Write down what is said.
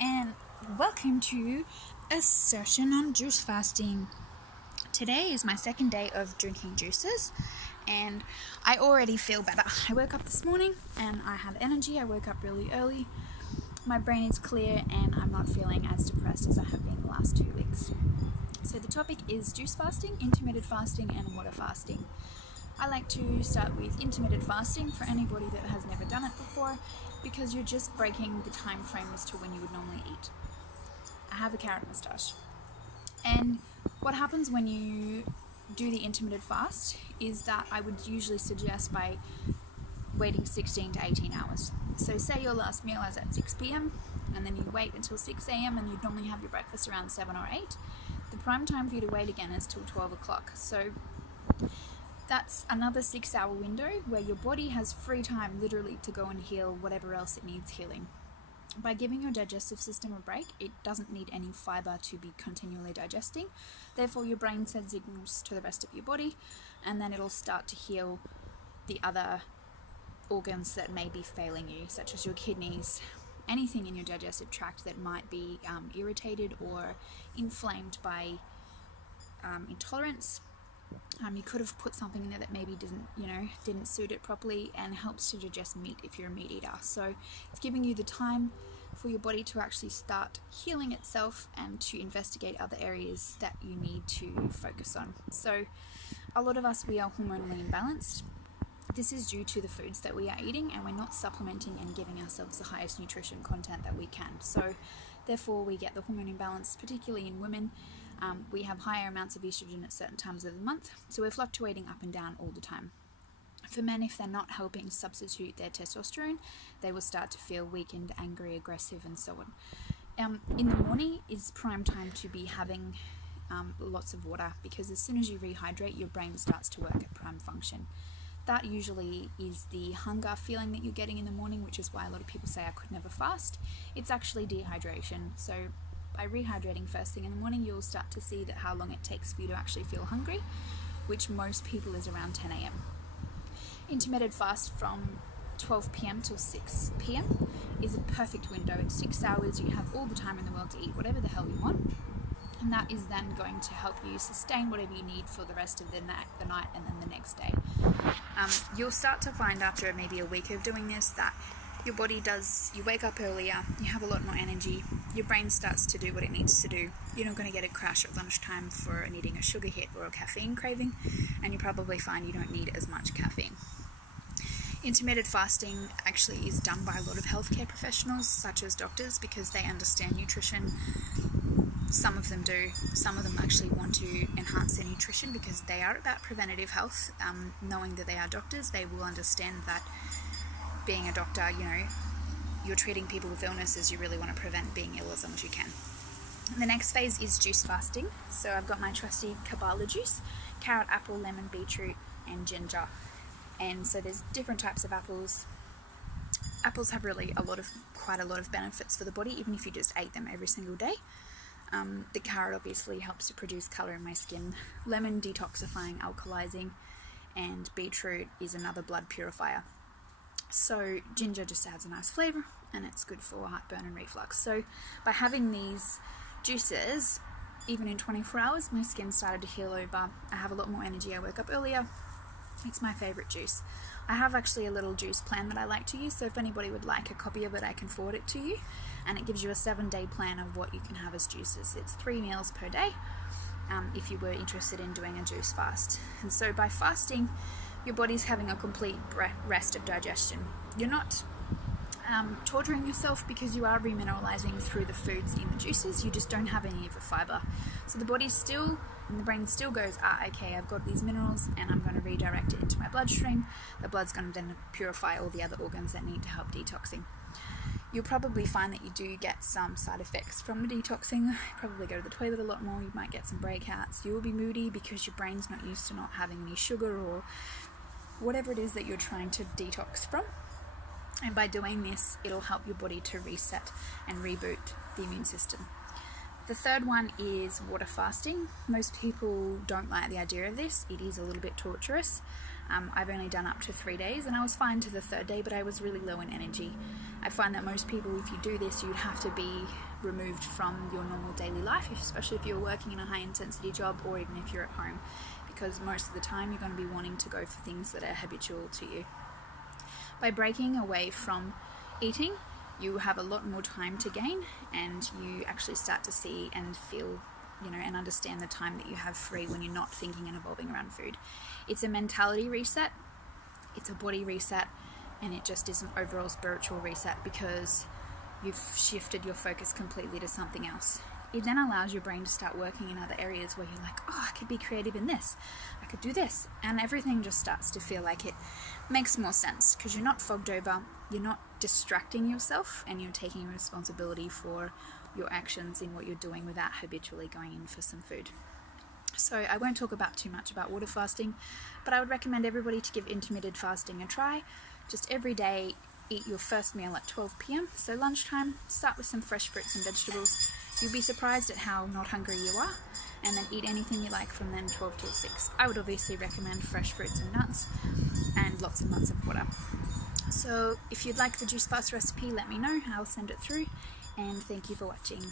and welcome to a session on juice fasting. Today is my second day of drinking juices and I already feel better. I woke up this morning and I had energy. I woke up really early. My brain is clear and I'm not feeling as depressed as I have been the last 2 weeks. So the topic is juice fasting, intermittent fasting and water fasting. I like to start with intermittent fasting for anybody that has never done it before, because you're just breaking the time frame as to when you would normally eat. I have a carrot moustache. And what happens when you do the intermittent fast is that I would usually suggest by waiting 16 to 18 hours. So say your last meal is at 6 p.m. and then you wait until 6 a.m. and you'd normally have your breakfast around 7 or 8. The prime time for you to wait again is till 12 o'clock. So that's another 6-hour window where your body has free time literally to go and heal whatever else it needs healing. By giving your digestive system a break, it doesn't need any fiber to be continually digesting. Therefore, your brain sends signals to the rest of your body, and then it'll start to heal the other organs that may be failing you, such as your kidneys, anything in your digestive tract that might be irritated or inflamed by intolerance. You could have put something in there that maybe didn't suit it properly, and helps to digest meat if you're a meat eater. So it's giving you the time for your body to actually start healing itself and to investigate other areas that you need to focus on. So a lot of us, we are hormonally imbalanced. This is due to the foods that we are eating, and we're not supplementing and giving ourselves the highest nutrition content that we can. So therefore we get the hormone imbalance, particularly in women. We have higher amounts of estrogen at certain times of the month, so we're fluctuating up and down all the time. For men, if they're not helping substitute their testosterone, they will start to feel weakened, angry, aggressive, and so on. In the morning is prime time to be having lots of water, because as soon as you rehydrate, your brain starts to work at prime function. That usually is the hunger feeling that you're getting in the morning, which is why a lot of people say I could never fast. It's actually dehydration. So by rehydrating first thing in the morning, you'll start to see that how long it takes for you to actually feel hungry, which most people is around 10 a.m. Intermittent fast from 12 p.m. till 6 p.m. is a perfect window. It's 6 hours. You have all the time in the world to eat whatever the hell you want. And that is then going to help you sustain whatever you need for the rest of the night and then the next day. You'll start to find after maybe a week of doing this that your body you wake up earlier, you have a lot more energy, your brain starts to do what it needs to do. You're not going to get a crash at lunchtime for needing a sugar hit or a caffeine craving, and you probably find you don't need as much caffeine. Intermittent fasting actually is done by a lot of healthcare professionals, such as doctors, because they understand nutrition. Some of them do. Some of them actually want to enhance their nutrition because they are about preventative health. Knowing that they are doctors, they will understand that being a doctor, you're treating people with illnesses. You really want to prevent being ill as long as you can. And the next phase is juice fasting. So I've got my trusty Kabbalah juice: carrot, apple, lemon, beetroot, and ginger. And so there's different types of apples. Apples have really quite a lot of benefits for the body, even if you just ate them every single day. The carrot obviously helps to produce colour in my skin. Lemon, detoxifying, alkalizing, and beetroot is another blood purifier. So ginger just adds a nice flavour, and it's good for heartburn and reflux. So by having these juices, even in 24 hours, my skin started to heal over. I have a lot more energy. I woke up earlier. It's my favourite juice. I have actually a little juice plan that I like to use, so if anybody would like a copy of it, I can forward it to you. And it gives you a 7-day plan of what you can have as juices. It's 3 meals per day, if you were interested in doing a juice fast. And so by fasting, your body's having a complete rest of digestion. You're not torturing yourself, because you are remineralizing through the foods in the juices. You just don't have any of the fiber. So the body still, and the brain still goes, okay, I've got these minerals and I'm going to redirect it into my bloodstream. The blood's going to then purify all the other organs that need to help detoxing. You'll probably find that you do get some side effects from the detoxing. You probably go to the toilet a lot more. You might get some breakouts. You will be moody because your brain's not used to not having any sugar or whatever it is that you're trying to detox from. And by doing this, it'll help your body to reset and reboot the immune system. The third one is water fasting. Most people don't like the idea of this. It is a little bit torturous. I've only done up to 3 days, and I was fine to the third day, but I was really low in energy. I find that most people, if you do this, you'd have to be removed from your normal daily life, especially if you're working in a high intensity job or even if you're at home, because most of the time you're going to be wanting to go for things that are habitual to you. By breaking away from eating, you have a lot more time to gain, and you actually start to see and feel, and understand the time that you have free when you're not thinking and evolving around food. It's a mentality reset, it's a body reset, and it just is an overall spiritual reset because you've shifted your focus completely to something else. It then allows your brain to start working in other areas where you're like, oh, I could be creative in this, I could do this, and everything just starts to feel like it makes more sense because you're not fogged over, you're not distracting yourself, and you're taking responsibility for your actions in what you're doing without habitually going in for some food. So I won't talk about too much about water fasting, but I would recommend everybody to give intermittent fasting a try. Just every day, eat your first meal at 12 p.m. So lunchtime, start with some fresh fruits and vegetables. You'll be surprised at how not hungry you are, and then eat anything you like from then 12 till 6. I would obviously recommend fresh fruits and nuts and lots and lots of water. So if you'd like the juice fast recipe, let me know, I'll send it through, and thank you for watching.